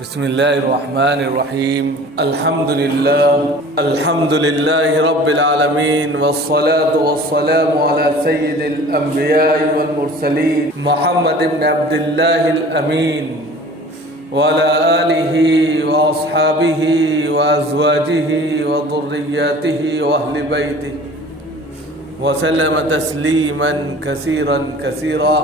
بسم الله الرحمن الرحيم. الحمد لله رب العالمين، والصلاة والسلام على سيد الأنبياء والمرسلين محمد بن عبد الله الأمين وعلى آله وأصحابه وأزواجه وذرياته وأهل بيته وسلم تسليما كثيرا.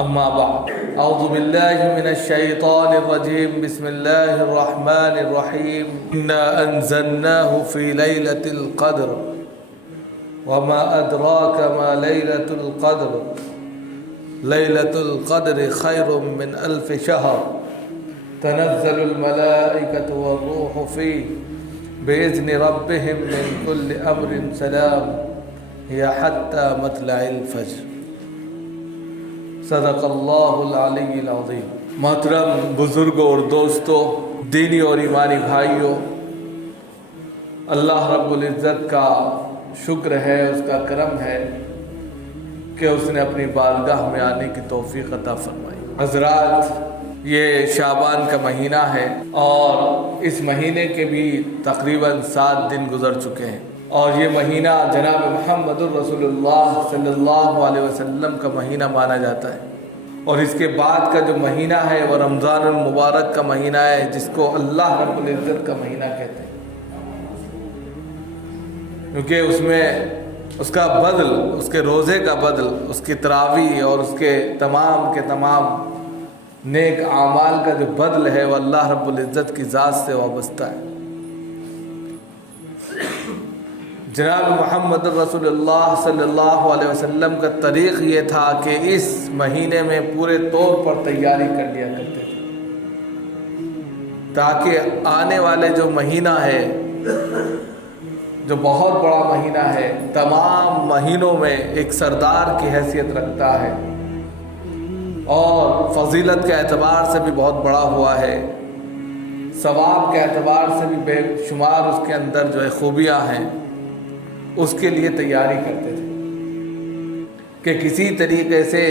أما بعد، أعوذ بالله من الشيطان الرجيم. بسم الله الرحمن الرحيم. إنا أنزلناه في ليلة القدر وما أدراك ما ليلة القدر. ليلة القدر خير من 1000 شهر. تنزل الملائكة والروح فيه بإذن ربهم من كل أمر سلام هي حتى مطلع الفجر. صدق اللہ العلی العظیم. محترم بزرگوں اور دوستوں، دینی اور ایمانی بھائیوں، اللہ رب العزت کا شکر ہے، اس کا کرم ہے کہ اس نے اپنی بارگاہ میں آنے کی توفیق عطا فرمائی. حضرات، یہ شعبان کا مہینہ ہے اور اس مہینے کے بھی تقریباً 7 دن گزر چکے ہیں، اور یہ مہینہ جناب محمد الرسول اللہ صلی اللہ علیہ وسلم کا مہینہ مانا جاتا ہے. اور اس کے بعد کا جو مہینہ ہے وہ رمضان المبارک کا مہینہ ہے، جس کو اللہ رب العزت کا مہینہ کہتے ہیں، کیونکہ اس میں اس کا بدل، اس کے روزے کا بدل، اس کی تراویح اور اس کے تمام نیک اعمال کا جو بدل ہے وہ اللہ رب العزت کی ذات سے وابستہ ہے. جناب محمد رسول اللہ صلی اللہ علیہ وسلم کا طریق یہ تھا کہ اس مہینے میں پورے طور پر تیاری کر لیا کرتے تھے، تاکہ آنے والے جو مہینہ ہے، جو بہت بڑا مہینہ ہے، تمام مہینوں میں ایک سردار کی حیثیت رکھتا ہے اور فضیلت کے اعتبار سے بھی بہت بڑا ہوا ہے، ثواب کے اعتبار سے بھی بے شمار اس کے اندر جو ہے خوبیاں ہیں، اس کے لیے تیاری کرتے تھے کہ کسی طریقے سے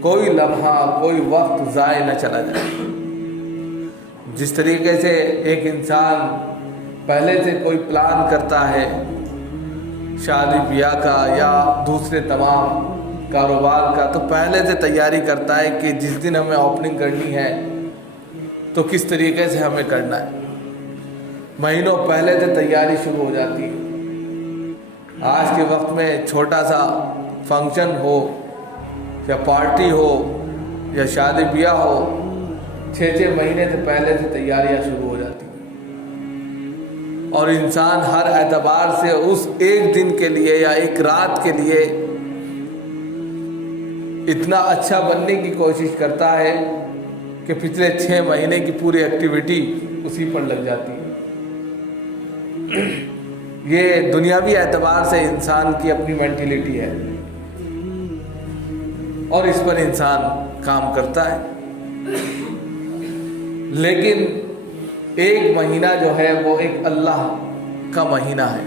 کوئی لمحہ، کوئی وقت ضائع نہ چلا جائے. جس طریقے سے ایک انسان پہلے سے کوئی پلان کرتا ہے شادی بیاہ کا یا دوسرے تمام کاروبار کا، تو پہلے سے تیاری کرتا ہے کہ جس دن ہمیں اوپننگ کرنی ہے تو کس طریقے سے ہمیں کرنا ہے. مہینوں پہلے سے تیاری شروع ہو جاتی ہے. آج کے وقت میں چھوٹا سا فنکشن ہو یا پارٹی ہو یا شادی بیاہ ہو، 6 مہینے سے پہلے سے تیاریاں شروع ہو جاتی ہیں، اور انسان ہر اعتبار سے اس ایک دن کے لیے یا ایک رات کے لیے اتنا اچھا بننے کی کوشش کرتا ہے کہ پچھلے 6 مہینے کی پوری ایکٹیویٹی اسی پر لگ جاتی ہے. یہ دنیاوی اعتبار سے انسان کی اپنی مینٹلٹی ہے اور اس پر انسان کام کرتا ہے. لیکن ایک مہینہ جو ہے وہ ایک اللہ کا مہینہ ہے.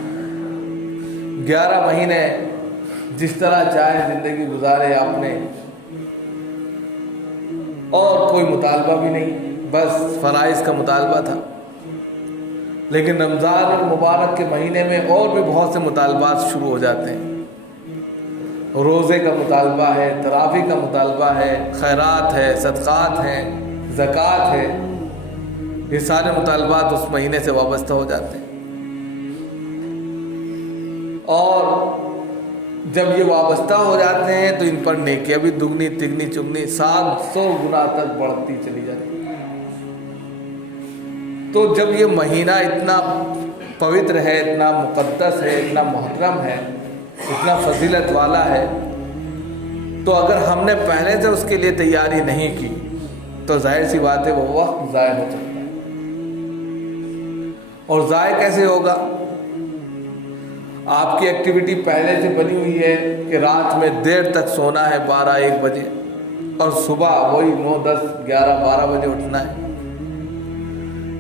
11 مہینے جس طرح چاہے زندگی گزارے آپ نے، اور کوئی مطالبہ بھی نہیں، بس فرائض کا مطالبہ تھا. لیکن رمضان المبارک کے مہینے میں اور بھی بہت سے مطالبات شروع ہو جاتے ہیں. روزے کا مطالبہ ہے، تراویح کا مطالبہ ہے، خیرات ہے، صدقات ہیں، زکوٰۃ ہے. یہ سارے مطالبات اس مہینے سے وابستہ ہو جاتے ہیں، اور جب یہ وابستہ ہو جاتے ہیں تو ان پر نیکیاں بھی دگنی تگنی چگنی 700 گنا تک بڑھتی چلی جاتی ہے. تو جب یہ مہینہ اتنا پوتر ہے، اتنا مقدس ہے، اتنا محترم ہے، اتنا فضیلت والا ہے، تو اگر ہم نے پہلے سے اس کے لیے تیاری نہیں کی تو ظاہر سی بات ہے وہ وقت ضائع ہو سکتا ہے. اور ضائع کیسے ہوگا؟ آپ کی ایکٹیویٹی پہلے سے بنی ہوئی ہے کہ رات میں دیر تک سونا ہے 12-1 بجے، اور صبح وہی 9, 10, 11, 12 بجے اٹھنا ہے.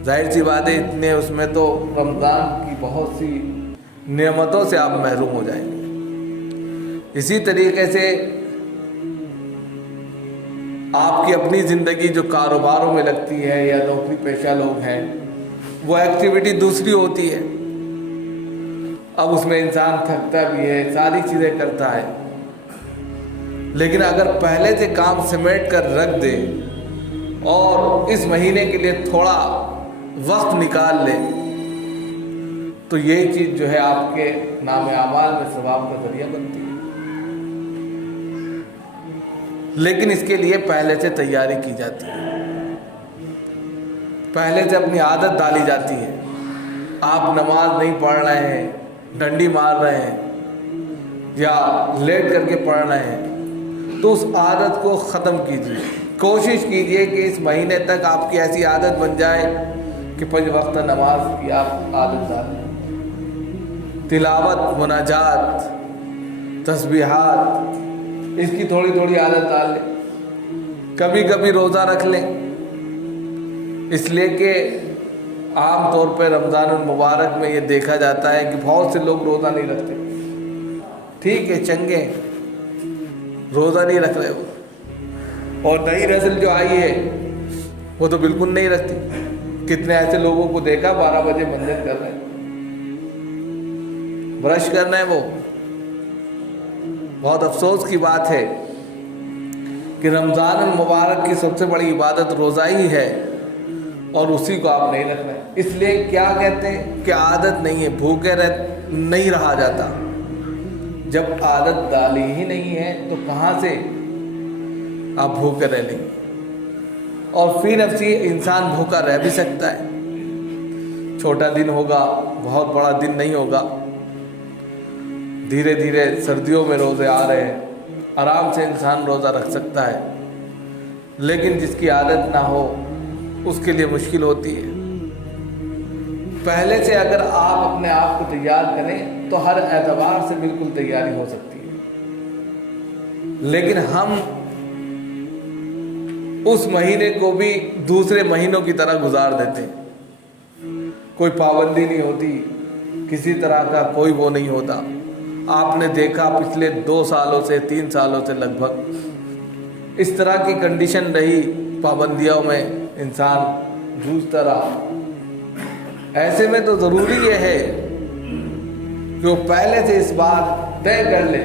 ظاہر سی بات ہے اتنے اس میں تو رمضان کی بہت سی نعمتوں سے آپ محروم ہو جائیں گے. اسی طریقے سے آپ کی اپنی زندگی جو کاروباروں میں لگتی ہے یا نوکری پیشہ لوگ ہیں، وہ ایکٹیویٹی دوسری ہوتی ہے. اب اس میں انسان تھکتا بھی ہے، ساری چیزیں کرتا ہے، لیکن اگر پہلے سے کام سمیٹ کر رکھ دے اور اس مہینے کے لیے تھوڑا وقت نکال لے تو یہ چیز جو ہے آپ کے نام اعمال میں ثواب کا ذریعہ بنتی ہے. لیکن اس کے لیے پہلے سے تیاری کی جاتی ہے، پہلے سے اپنی عادت ڈالی جاتی ہے. آپ نماز نہیں پڑھ رہے ہیں، ڈنڈی مار رہے ہیں یا لیٹ کر کے پڑھ رہے ہیں، تو اس عادت کو ختم کیجیے. کوشش کیجیے کہ اس مہینے تک آپ کی ایسی عادت بن جائے کہ 5 وقت نماز کی آپ عادت ڈالیں. تلاوت، مناجات، تسبیحات، اس کی تھوڑی تھوڑی عادت ڈال لیں. کبھی کبھی روزہ رکھ لیں، اس لیے کہ عام طور پہ رمضان المبارک میں یہ دیکھا جاتا ہے کہ بہت سے لوگ روزہ نہیں رکھتے. ٹھیک ہے، چنگے روزہ نہیں رکھ رہے وہ، اور نئی نسل جو آئی ہے وہ تو بالکل نہیں رکھتی. کتنے ایسے لوگوں کو دیکھا 12 بجے منجن کر رہے ہیں، برش کرنا ہے. وہ بہت افسوس کی بات ہے کہ رمضان المبارک کی سب سے بڑی عبادت روزہ ہی ہے اور اسی کو آپ نہیں رکھ رہے. اس لیے کیا کہتے ہیں کہ عادت نہیں ہے، بھوکے نہیں رہا جاتا. جب عادت ڈالی ہی نہیں ہے تو کہاں سے آپ بھوکے رہ لیں گے؟ اور فی نفسی انسان بھوکا رہ بھی سکتا ہے. چھوٹا دن ہوگا، بہت بڑا دن نہیں ہوگا. دھیرے دھیرے سردیوں میں روزے آ رہے ہیں، آرام سے انسان روزہ رکھ سکتا ہے. لیکن جس کی عادت نہ ہو اس کے لیے مشکل ہوتی ہے. پہلے سے اگر آپ اپنے آپ کو تیار کریں تو ہر اعتبار سے بالکل تیاری ہو سکتی ہے. لیکن ہم اس مہینے کو بھی دوسرے مہینوں کی طرح گزار دیتے ہیں. کوئی پابندی نہیں ہوتی، کسی طرح کا کوئی وہ نہیں ہوتا. آپ نے دیکھا پچھلے 2 سالوں سے 3 سالوں سے لگ بھگ اس طرح کی کنڈیشن رہی، پابندیوں میں انسان جوجھتا رہا. ایسے میں تو ضروری یہ ہے کہ وہ پہلے سے اس بات طے کر لے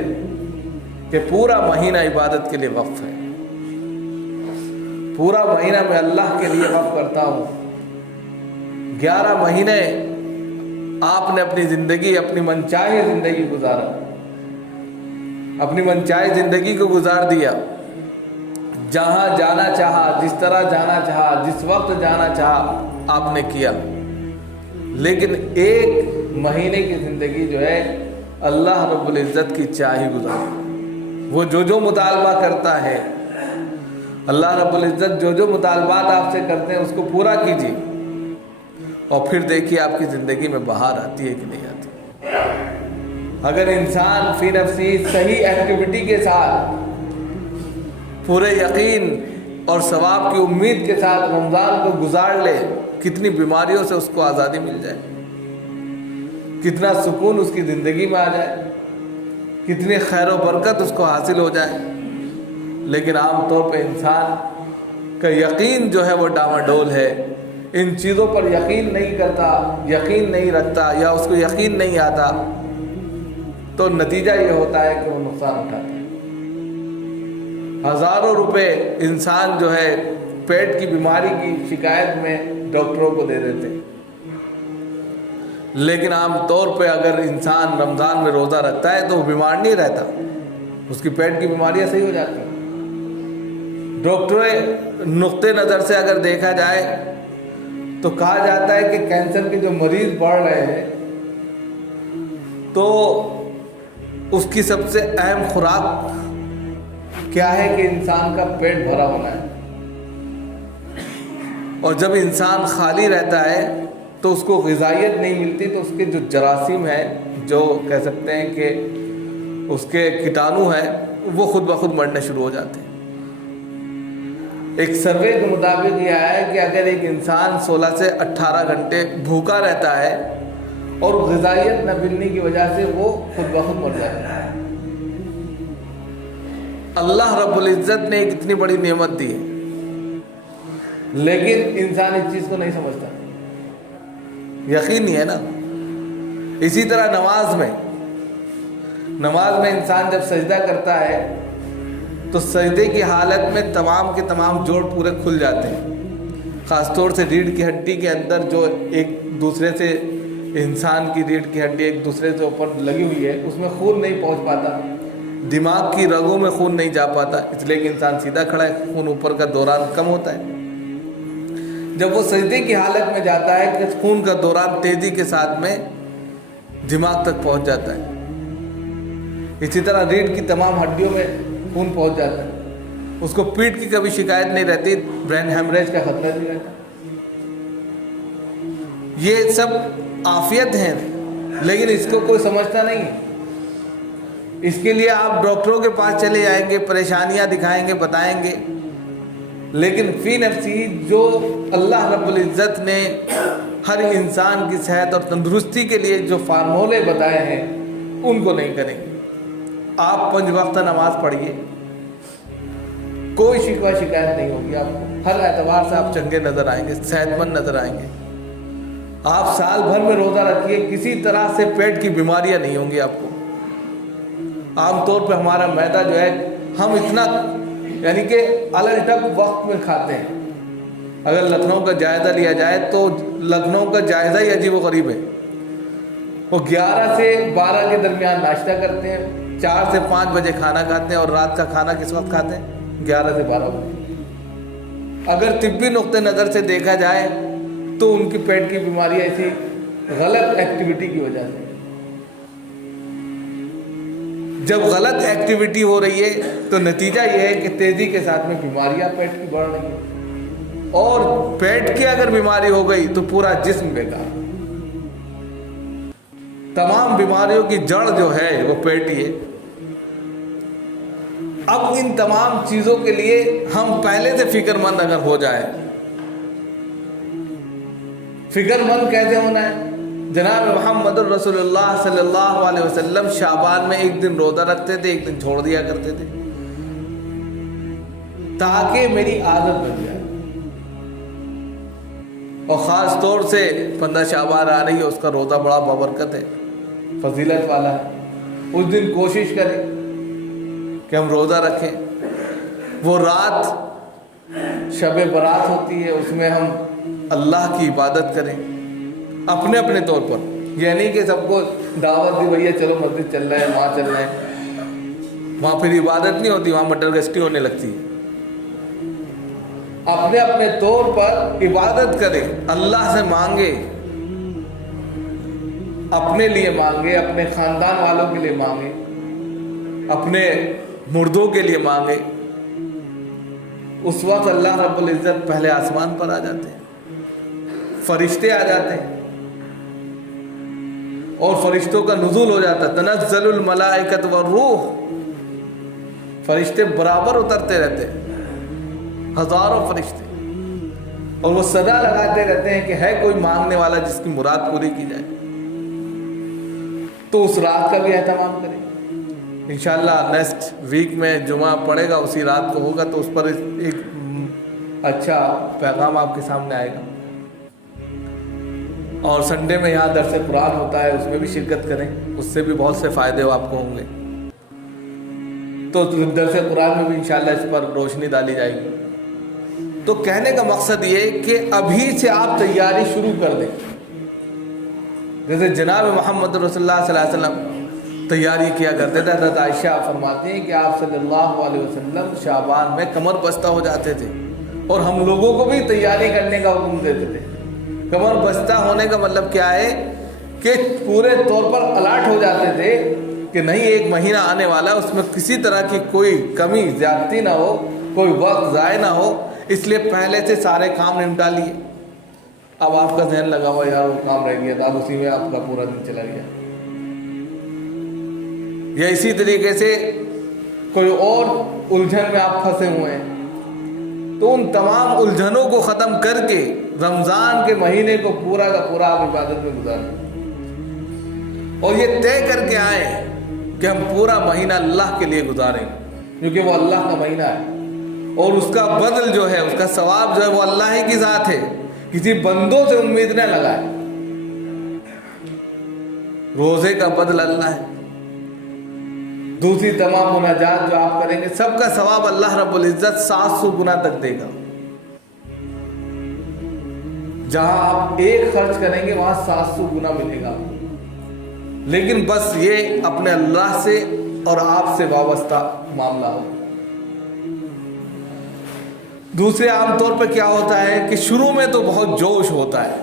کہ پورا مہینہ عبادت کے لیے وقف ہے. پورا مہینہ میں اللہ کے لیے وقف کرتا ہوں. 11 مہینے آپ نے اپنی زندگی، اپنی منچاہی زندگی گزارا، اپنی منچاہی زندگی کو گزار دیا. جہاں جانا چاہا، جس طرح جانا چاہا، جس وقت جانا چاہا آپ نے کیا. لیکن ایک مہینے کی زندگی جو ہے اللہ رب العزت کی چاہی گزاری. وہ جو مطالبہ کرتا ہے، اللہ رب العزت جو مطالبات آپ سے کرتے ہیں اس کو پورا کیجیے، اور پھر دیکھیے آپ کی زندگی میں بہار آتی ہے کہ نہیں آتی. اگر انسان فی نفسی صحیح ایکٹیویٹی کے ساتھ، پورے یقین اور ثواب کی امید کے ساتھ رمضان کو گزار لے، کتنی بیماریوں سے اس کو آزادی مل جائے، کتنا سکون اس کی زندگی میں آ جائے، کتنی خیر و برکت اس کو حاصل ہو جائے. لیکن عام طور پہ انسان کا یقین جو ہے وہ ڈاواڈول ہے، ان چیزوں پر یقین نہیں کرتا، یقین نہیں رکھتا، یا اس کو یقین نہیں آتا، تو نتیجہ یہ ہوتا ہے کہ وہ نقصان اٹھاتا ہے. ہزاروں روپے انسان جو ہے پیٹ کی بیماری کی شکایت میں ڈاکٹروں کو دے دیتے ہیں. لیکن عام طور پہ اگر انسان رمضان میں روزہ رکھتا ہے تو وہ بیمار نہیں رہتا، اس کی پیٹ کی بیماریاں صحیح ہو جاتی ہیں. ڈاکٹر نقطۂ نظر سے اگر دیکھا جائے تو کہا جاتا ہے کہ کینسر کے جو مریض بڑھ رہے ہیں تو اس کی سب سے اہم خوراک کیا ہے کہ انسان کا پیٹ بھرا ہونا ہے. اور جب انسان خالی رہتا ہے تو اس کو غذائیت نہیں ملتی، تو اس کے جو جراثیم ہیں، جو کہہ سکتے ہیں کہ اس کے کیٹانو ہیں، وہ خود بخود مرنے شروع ہو جاتے ہیں. ایک سروے کے مطابق یہ آیا ہے کہ اگر ایک انسان 16 سے 18 گھنٹے بھوکا رہتا ہے اور غذائیت نہ ملنے کی وجہ سے وہ خود بخود مر جاتا ہے. اللہ رب العزت نے ایک اتنی بڑی نعمت دی ہے، لیکن انسان اس چیز کو نہیں سمجھتا، یقین نہیں ہے نا۔ اسی طرح نماز میں انسان جب سجدہ کرتا ہے تو سجدے کی حالت میں تمام کے تمام جوڑ پورے کھل جاتے ہیں، خاص طور سے ریڑھ کی ہڈی کے اندر جو ایک دوسرے سے، انسان کی ریڑھ کی ہڈی ایک دوسرے سے اوپر لگی ہوئی ہے، اس میں خون نہیں پہنچ پاتا، دماغ کی رگوں میں خون نہیں جا پاتا، اس لیے کہ انسان سیدھا کھڑا ہے، خون اوپر کا دوران کم ہوتا ہے۔ جب وہ سجدے کی حالت میں جاتا ہے کہ خون کا دوران تیزی کے ساتھ میں دماغ تک پہنچ جاتا ہے، اسی طرح ریڑھ کی تمام ہڈیوں میں خون پہنچ جاتا ہے، اس کو پیٹھ کی کبھی شکایت نہیں رہتی، برین ہیمریج کا خطرہ نہیں رہتا۔ یہ سب عافیت ہیں، لیکن اس کو کوئی سمجھتا نہیں ہے۔ اس کے لیے آپ ڈاکٹروں کے پاس چلے جائیں گے، پریشانیاں دکھائیں گے، بتائیں گے، لیکن فی نفسی جو اللہ رب العزت نے ہر انسان کی صحت اور تندرستی کے لیے جو فارمولے بتائے ہیں ان کو نہیں کریں گے۔ آپ 5 وقت نماز پڑھیے، کوئی شکوہ شکایت نہیں ہوگی آپ کو، ہر اعتبار سے آپ چنگے نظر آئیں گے، صحت مند نظر آئیں گے۔ آپ سال بھر میں روزہ رکھیے، کسی طرح سے پیٹ کی بیماریاں نہیں ہوں گی آپ کو۔ عام طور پہ ہمارا معدہ جو ہے، ہم اتنا یعنی کہ الگ وقت میں کھاتے ہیں۔ اگر لکھنؤ کا جائزہ لیا جائے تو لکھنؤ کا جائزہ ہی عجیب و غریب ہے۔ وہ 11 سے 12 کے درمیان ناشتہ کرتے ہیں، 4 سے 5 بجے کھانا کھاتے ہیں، اور رات کا کھانا کس وقت کھاتے ہیں؟ 11 سے 12 بجے۔ اگر طبی نقطۂ نظر سے دیکھا جائے تو ان کی پیٹ کی بیماری ایسی غلط ایکٹیویٹی کی وجہ سے۔ جب غلط ایکٹیویٹی ہو رہی ہے تو نتیجہ یہ ہے کہ تیزی کے ساتھ میں بیماریاں پیٹ کی بڑھ رہی ہیں، اور پیٹ کی اگر بیماری ہو گئی تو پورا جسم بیکار۔ تمام بیماریوں کی جڑ جو ہے وہ پیٹ ہی ہے۔ اب ان تمام چیزوں کے لیے ہم پہلے سے فکر مند اگر ہو جائے، فکر مند کیسے ہونا ہے؟ جناب محمد الرسول اللہ صلی اللہ علیہ وسلم شعبان میں ایک دن روزہ رکھتے تھے، ایک دن چھوڑ دیا کرتے تھے، تاکہ میری عادت بن جائے۔ اور خاص طور سے 15 شعبان آ رہی ہے، اس کا روزہ بڑا بابرکت ہے، فضیلت والا ہے۔ اس دن کوشش کریں کہ ہم روزہ رکھیں۔ وہ رات شب برات ہوتی ہے، اس میں ہم اللہ کی عبادت کریں اپنے اپنے طور پر۔ یہ نہیں کہ سب کو دعوت دی بھیا چلو مسجد چل رہے ہیں، وہاں چل رہے ہیں، وہاں پھر عبادت نہیں ہوتی، وہاں مٹر گشتی ہونے لگتی ہے۔ اپنے اپنے طور پر عبادت کریں، اللہ سے مانگے، اپنے لیے مانگے، اپنے خاندان والوں کے لیے مانگے، اپنے مردوں کے لیے مانگے۔ اس وقت اللہ رب العزت پہلے آسمان پر آ جاتے ہیں، فرشتے آ جاتے ہیں، اور فرشتوں کا نزول ہو جاتا ہے۔ تنزل الملائکۃ والروح، فرشتے برابر اترتے رہتے ہیں، ہزاروں فرشتے، اور وہ صدا لگاتے رہتے ہیں کہ ہے کوئی مانگنے والا جس کی مراد پوری کی جائے۔ تو اس رات کا بھی اہتمام کریں۔ انشاءاللہ نیکسٹ ویک میں جمعہ پڑے گا، اسی رات کو ہوگا، تو اس پر ایک اچھا پیغام آپ کے سامنے آئے گا۔ اور سنڈے میں یہاں درس قرآن ہوتا ہے، اس میں بھی شرکت کریں، اس سے بھی بہت سے فائدے آپ کو ہوں گے۔ تو درس قرآن میں بھی انشاءاللہ اس پر روشنی ڈالی جائے گی۔ تو کہنے کا مقصد یہ کہ ابھی سے آپ تیاری شروع کر دیں۔ جیسے جناب محمد رسول اللہ صلی اللہ علیہ وسلم تیاری کیا کرتے تھے۔ حضرت عائشہ فرماتی ہیں کہ آپ صلی اللہ علیہ وسلم شعبان میں کمر بستہ ہو جاتے تھے، اور ہم لوگوں کو بھی تیاری کرنے کا حکم دیتے تھے۔ کمر بستہ ہونے کا مطلب کیا ہے کہ پورے طور پر الرٹ ہو جاتے تھے کہ نہیں، ایک مہینہ آنے والا ہے، اس میں کسی طرح کی کوئی کمی زیادتی نہ ہو، کوئی وقت ضائع نہ ہو، اس لیے پہلے سے سارے کام نمٹا لیے۔ اب آپ کا ذہن لگا ہوا یار وہ کام رہ گیا تھا، اب اسی میں آپ کا پورا دن چلا گیا۔ یا اسی طریقے سے کوئی اور الجھن میں آپ پھنسے ہوئے ہیں، تو ان تمام الجھنوں کو ختم کر کے رمضان کے مہینے کو پورا کا پورا آپ عبادت میں گزاریں، اور یہ طے کر کے آئیں کہ ہم پورا مہینہ اللہ کے لیے گزاریں۔ کیونکہ وہ اللہ کا مہینہ ہے اور اس کا بدل جو ہے، اس کا ثواب جو ہے وہ اللہ ہی کی ذات ہے، کسی بندوں سے امید نہ لگائے۔ روزے کا بدل اللہ ہے، دوسری تمام مناجات جو آپ کریں گے سب کا ثواب اللہ رب العزت 700 گنا تک دے گا۔ جہاں آپ ایک خرچ کریں گے وہاں 700 گنا ملے گا۔ لیکن بس یہ اپنے اللہ سے اور آپ سے وابستہ معاملہ ہو۔ دوسرے عام طور پہ کیا ہوتا ہے کہ شروع میں تو بہت جوش ہوتا ہے،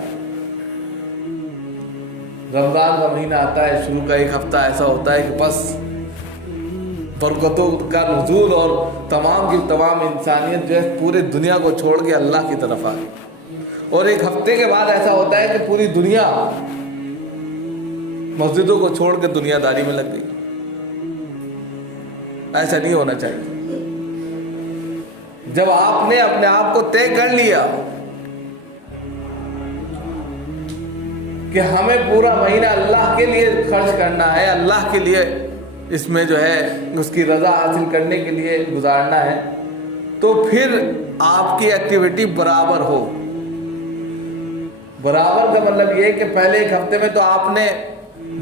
رمضان کا مہینہ آتا ہے، شروع کا ایک ہفتہ ایسا ہوتا ہے کہ بس برکتوں کا نزول اور تمام کی تمام انسانیت جو ہے پورے دنیا کو چھوڑ کے اللہ کی طرف آ گئی، اور ایک ہفتے کے بعد ایسا ہوتا ہے کہ پوری دنیا مسجدوں کو چھوڑ کے دنیا داری میں لگ گئی۔ ایسا نہیں ہونا چاہیے۔ جب آپ نے اپنے آپ کو طے کر لیا کہ ہمیں پورا مہینہ اللہ کے لیے خرچ کرنا ہے، اللہ کے لیے اس میں جو ہے اس کی رضا حاصل کرنے کے لیے گزارنا ہے، تو پھر آپ کی ایکٹیویٹی برابر ہو۔ برابر کا مطلب یہ کہ پہلے ایک ہفتے میں تو آپ نے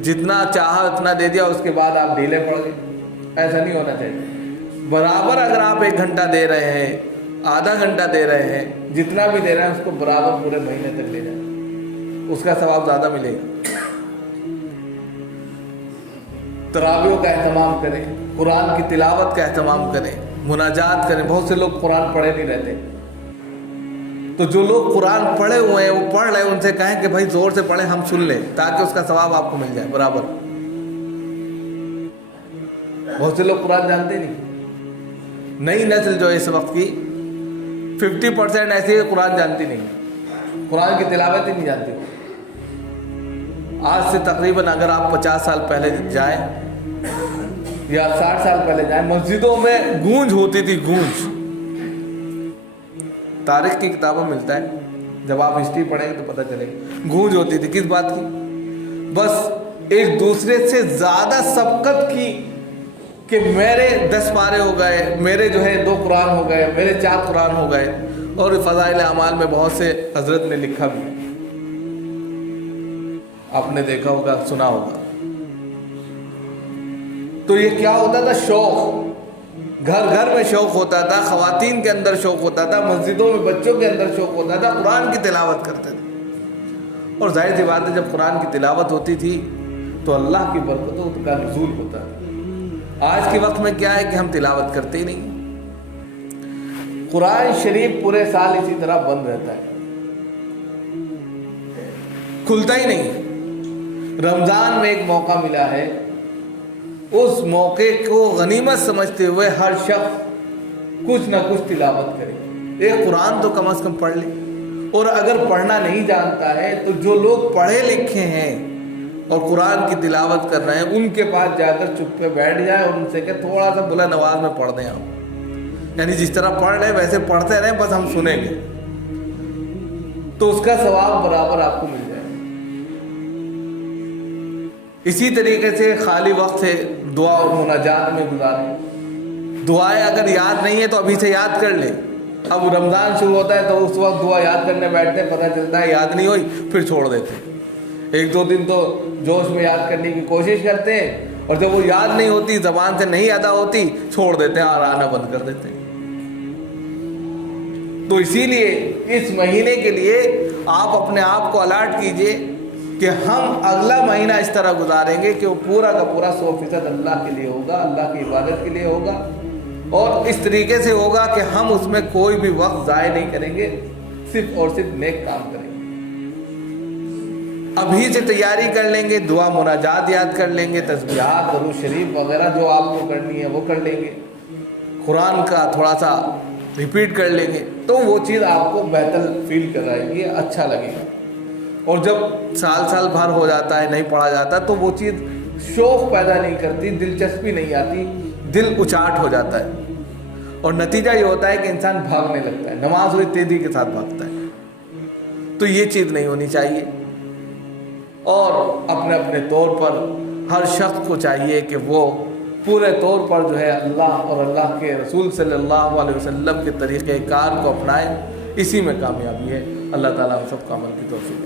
جتنا چاہا اتنا دے دیا، اس کے بعد آپ ڈھیلے پڑ گئے، ایسا نہیں ہونا چاہیے۔ برابر اگر آپ 1 گھنٹہ دے رہے ہیں، آدھا گھنٹہ دے رہے ہیں، جتنا بھی دے رہے ہیں اس کو برابر پورے مہینے تک لے جائیں، اس کا ثواب زیادہ ملے گا۔ تراویح کا اہتمام کریں، قرآن کی تلاوت کا اہتمام کریں، مناجات کریں۔ بہت سے لوگ قرآن پڑھے نہیں رہتے، تو جو لوگ قرآن پڑھے ہوئے ہیں، وہ پڑھ رہے ہیں، ان سے کہیں کہ بھائی زور سے پڑھیں، ہم سن لیں، تاکہ اس کا ثواب آپ کو مل جائے برابر۔ بہت سے لوگ قرآن جانتے نہیں۔ نئی نسل جو ہے اس وقت کی 50% ایسی ہے قرآن جانتی نہیں، قرآن کی تلاوت ہی نہیں جانتی۔ آج سے تقریباً اگر آپ 50 سال پہلے جائیں یا 60 سال پہلے جائیں، مسجدوں میں گونج ہوتی تھی، گونج۔ تاریخ کی کتابوں میں ملتا ہے، جب آپ ہسٹری پڑھیں گے تو پتہ چلے گا گونج ہوتی تھی کس بات کی؟ بس ایک دوسرے سے زیادہ سبقت کی کہ میرے 10 پارے ہو گئے، میرے جو ہے 2 قرآن ہو گئے، میرے 4 قرآن ہو گئے۔ اور فضائل اعمال میں بہت سے حضرت نے لکھا بھی، آپ نے دیکھا ہوگا، سنا ہوگا۔ تو یہ کیا ہوتا تھا؟ شوق، گھر گھر میں شوق ہوتا تھا، خواتین کے اندر شوق ہوتا تھا، مسجدوں میں بچوں کے اندر شوق ہوتا تھا، قرآن کی تلاوت کرتے تھے۔ اور ظاہر سی بات ہے جب قرآن کی تلاوت ہوتی تھی تو اللہ کی برکتوں کا نزول ہوتا تھا۔ آج کے وقت میں کیا ہے کہ ہم تلاوت کرتے ہی نہیں۔ قرآن شریف پورے سال اسی طرح بند رہتا ہے، کھلتا ہی نہیں۔ رمضان میں ایک موقع ملا ہے، اس موقع کو غنیمت سمجھتے ہوئے ہر شخص کچھ نہ کچھ تلاوت کرے، ایک قرآن تو کم از کم پڑھ لے۔ اور اگر پڑھنا نہیں جانتا ہے تو جو لوگ پڑھے لکھے ہیں اور قرآن کی تلاوت کر رہے ہیں، ان کے پاس جا کر چپ پہ بیٹھ جائے اور ان سے کہ تھوڑا سا بلند آواز میں پڑھ دیں آپ، یعنی جس طرح پڑھ رہے ہیں ویسے پڑھتے رہیں، بس ہم سنیں گے، تو اس کا ثواب برابر آپ کو مل جائے۔ اسی طریقے سے خالی وقت سے دعا اور مناجات میں گزاریں۔ دعائیں اگر یاد نہیں ہے تو ابھی سے یاد کر لیں۔ اب رمضان شروع ہوتا ہے تو اس وقت دعا یاد کرنے بیٹھتے ہیں، پتہ چلتا ہے یاد نہیں ہوئی، پھر چھوڑ دیتے ہیں۔ 1-2 دن تو جوش میں یاد کرنے کی کوشش کرتے ہیں، اور جب وہ یاد نہیں ہوتی، زبان سے نہیں ادا ہوتی، چھوڑ دیتے ہیں اور آنا بند کر دیتے ہیں۔ تو اسی لیے اس مہینے کے لیے آپ اپنے آپ کو الاٹ کیجئے کہ ہم اگلا مہینہ اس طرح گزاریں گے کہ وہ پورا کا پورا 100% اللہ کے لیے ہوگا، اللہ کی عبادت کے لیے ہوگا، اور اس طریقے سے ہوگا کہ ہم اس میں کوئی بھی وقت ضائع نہیں کریں گے، صرف اور صرف نیک کام کریں گے۔ ابھی سے تیاری کر لیں گے، دعا مناجات یاد کر لیں گے، تسبیحات، درود شریف وغیرہ جو آپ کو کرنی ہے وہ کر لیں گے، قرآن کا تھوڑا سا ریپیٹ کر لیں گے، تو وہ چیز آپ کو بہتر فیل کرائے گی، اچھا لگے گا۔ اور جب سال بھر ہو جاتا ہے نہیں پڑھا جاتا تو وہ چیز شوق پیدا نہیں کرتی، دلچسپی نہیں آتی، دل اچاٹ ہو جاتا ہے، اور نتیجہ یہ ہوتا ہے کہ انسان بھاگنے لگتا ہے، نماز ہوئی تیزی کے ساتھ بھاگتا ہے۔ تو یہ چیز نہیں ہونی چاہیے، اور اپنے اپنے طور پر ہر شخص کو چاہیے کہ وہ پورے طور پر جو ہے اللہ اور اللہ کے رسول صلی اللہ علیہ وسلم کے طریقہ کار کو اپنائیں، اسی میں کامیابی ہے۔ اللہ تعالیٰ ہم سب کو عمل کی توفیق